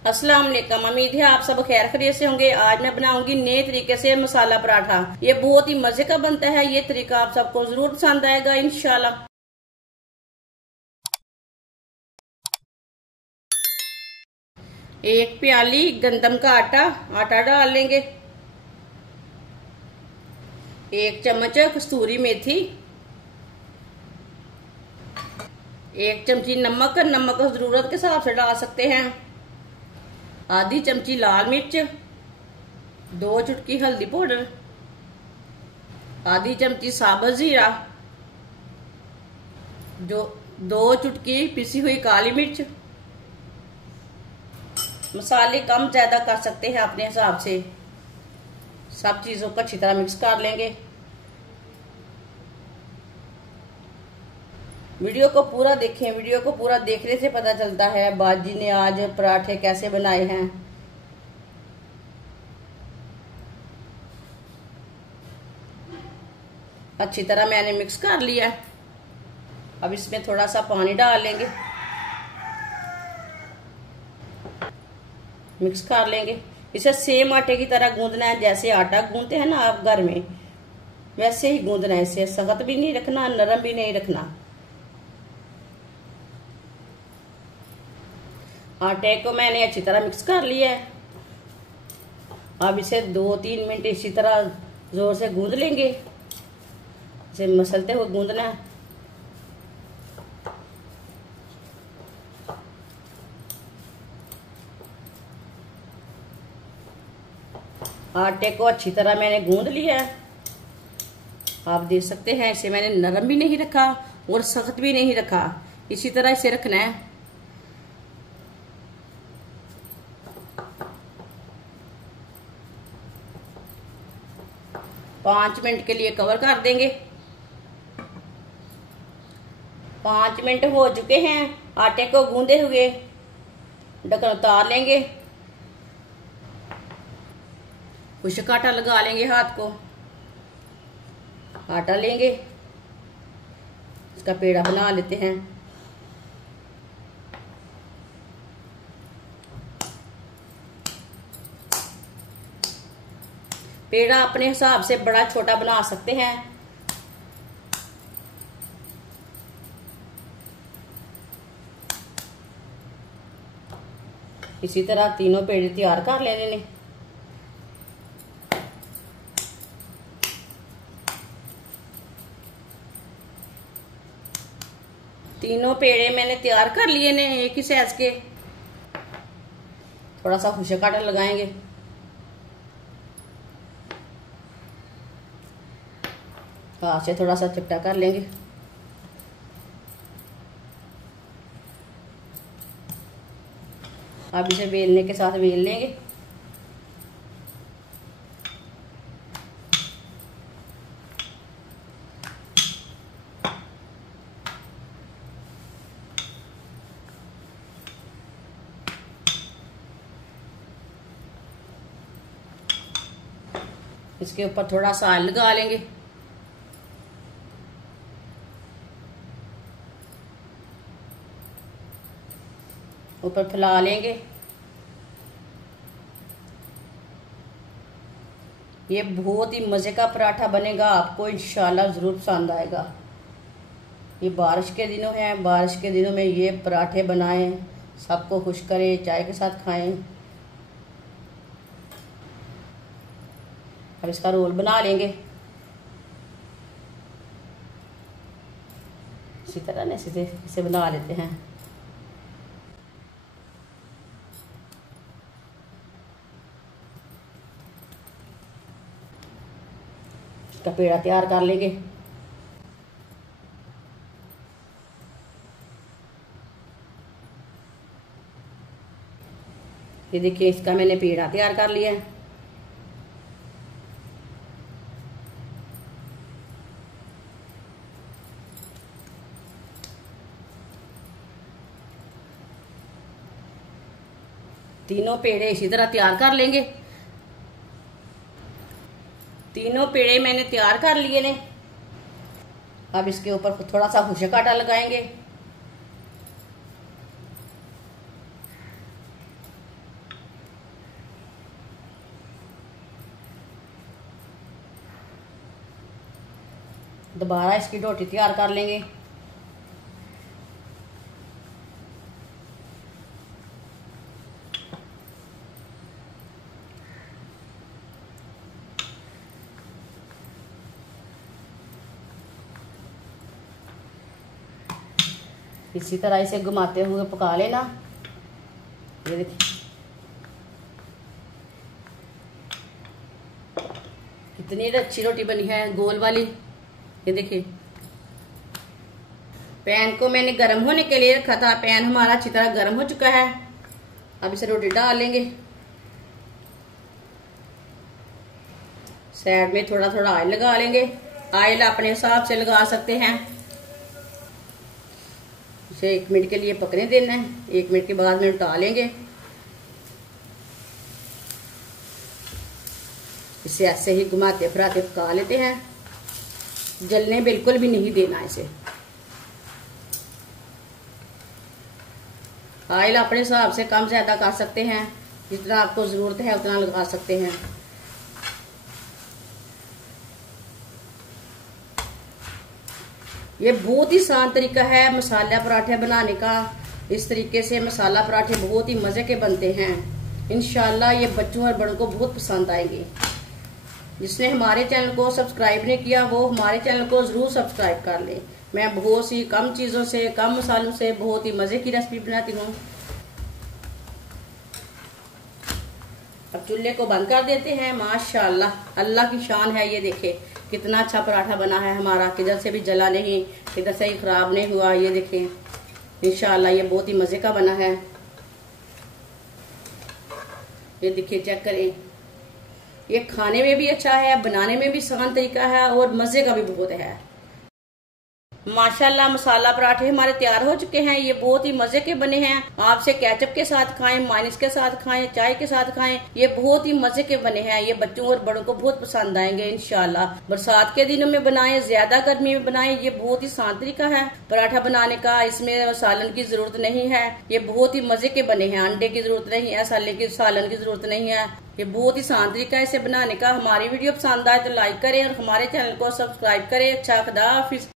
अस्सलाम वालेकुम। उम्मीद है आप सब खैर खैरियत से होंगे। आज मैं बनाऊंगी नए तरीके से मसाला पराठा। ये बहुत ही मजे का बनता है। ये तरीका आप सबको जरूर पसंद आएगा इंशाल्लाह। एक प्याली गंदम का आटा डाल लेंगे। एक चम्मच कस्तूरी मेथी, एक चमची नमक जरूरत के हिसाब से डाल सकते हैं। आधी चमची लाल मिर्च, 2 चुटकी हल्दी पाउडर, आधी चमची साबुत जीरा, जो 2 चुटकी पिसी हुई काली मिर्च। मसाले कम ज्यादा कर सकते हैं अपने हिसाब से। सब चीजों को अच्छी तरह मिक्स कर लेंगे। वीडियो को पूरा देखें। वीडियो को पूरा देखने से पता चलता है बाजी ने आज पराठे कैसे बनाए हैं। अच्छी तरह मैंने मिक्स कर लिया। अब इसमें थोड़ा सा पानी डाल लेंगे, मिक्स कर लेंगे। इसे सेम आटे की तरह गूंदना है, जैसे आटा गूंदते हैं ना आप घर में, वैसे ही गूंदना है। इसे सख्त भी नहीं रखना, नरम भी नहीं रखना। आटे को मैंने अच्छी तरह मिक्स कर लिया है। अब इसे 2-3 मिनट इसी तरह जोर से गूंद लेंगे। इसे मसलते हुए गूंदना है। आटे को अच्छी तरह मैंने गूंद लिया है। आप देख सकते हैं इसे मैंने नरम भी नहीं रखा और सख्त भी नहीं रखा। इसी तरह इसे रखना है। 5 मिनट के लिए कवर कर देंगे। 5 मिनट हो चुके हैं आटे को गूंदे हुए। ढक्कन उतार लेंगे। खुश्क आटा लगा लेंगे हाथ को। आटा लेंगे, इसका पेड़ा बना लेते हैं। पेड़ा अपने हिसाब से बड़ा छोटा बना सकते हैं। इसी तरह तीनों पेड़े तैयार कर लेने ने। तीनों पेड़े मैंने तैयार कर लिए ने, एक ही साइज के। थोड़ा सा खुश्क आटा लगाएंगे। हाथ से थोड़ा सा चिपटा कर लेंगे। अब इसे बेलने के साथ बेल लेंगे। इसके ऊपर थोड़ा सा ऑयल लगा लेंगे। ऊपर फैला लेंगे। ये बहुत ही मजे का पराठा बनेगा, आपको इंशाल्लाह जरूर पसंद आएगा। ये बारिश के दिनों हैं, बारिश के दिनों में ये पराठे बनाएं, सबको खुश करें, चाय के साथ खाएं। अब इसका रोल बना लेंगे। इसी तरह ना इसे बना लेते हैं। इसका पेड़ा तैयार कर लेंगे। ये देखिए, इसका मैंने पेड़ा तैयार कर लिया है। तीनों पेड़े इसी तरह तैयार कर लेंगे। तीनों पेड़े मैंने तैयार कर लिए ने। अब इसके ऊपर थोड़ा सा खुश्क आटा लगाएंगे। दोबारा इसकी रोटी तैयार कर लेंगे। इसी तरह इसे घुमाते हुए पका लेना। ये देखिए कितनी अच्छी रोटी बनी है, गोल वाली। ये देखिए पैन को मैंने गर्म होने के लिए रखा था। पैन हमारा अच्छी तरह गर्म हो चुका है। अब इसे रोटी डाल लेंगे। साइड में थोड़ा थोड़ा ऑयल लगा लेंगे। ऑयल अपने हिसाब से लगा सकते हैं। इसे 1 मिनट के लिए पकने देना है। 1 मिनट के बाद में उठा लेंगे। इसे ऐसे ही घुमाते फिराते पका लेते हैं। जलने बिल्कुल भी नहीं देना इसे। ऑयल अपने हिसाब से कम ज्यादा कर सकते हैं। जितना आपको जरूरत है उतना लगा सकते हैं। ये बहुत ही आसान तरीका है मसाला पराठे बनाने का। इस तरीके से मसाला पराठे बहुत ही मजे के बनते हैं। इंशाल्लाह ये बच्चों और बड़ों को बहुत पसंद आएंगे। जिसने हमारे चैनल को सब्सक्राइब नहीं किया वो हमारे चैनल को जरूर सब्सक्राइब कर ले। मैं बहुत सी कम चीजों से, कम मसालों से बहुत ही मजे की रेसिपी बनाती हूँ। अब चूल्हे को बंद कर देते हैं। माशाल्लाह अल्लाह की शान है। ये देखे कितना अच्छा पराठा बना है हमारा। किधर से भी जला नहीं, किधर से ही खराब नहीं हुआ। ये देखें इंशाल्लाह ये बहुत ही मजे का बना है। ये देखिए चेक करें। ये खाने में भी अच्छा है, बनाने में भी आसान तरीका है और मजे का भी बहुत है। माशाल्लाह मसाला पराठे हमारे तैयार हो चुके हैं। ये बहुत ही मजे के बने हैं। आपसे केचप के साथ खाएं, मायोनीज के साथ खाएं, चाय के साथ खाएं। ये बहुत ही मजे के बने हैं। ये बच्चों और बड़ों को बहुत पसंद आएंगे इंशाल्लाह। बरसात के दिनों में बनाएं, ज्यादा गर्मी में बनाएं। ये बहुत ही आसान तरीका है पराठा बनाने का। इसमें सालन की जरूरत नहीं है। ये बहुत ही मजे के बने हैं। अंडे की जरूरत नहीं है, सालन की जरूरत नहीं है। ये बहुत ही आसान तरीका है इसे बनाने का। हमारी वीडियो पसंद आए तो लाइक करें और हमारे चैनल को सब्सक्राइब करें। अच्छा खुदा हाफिज।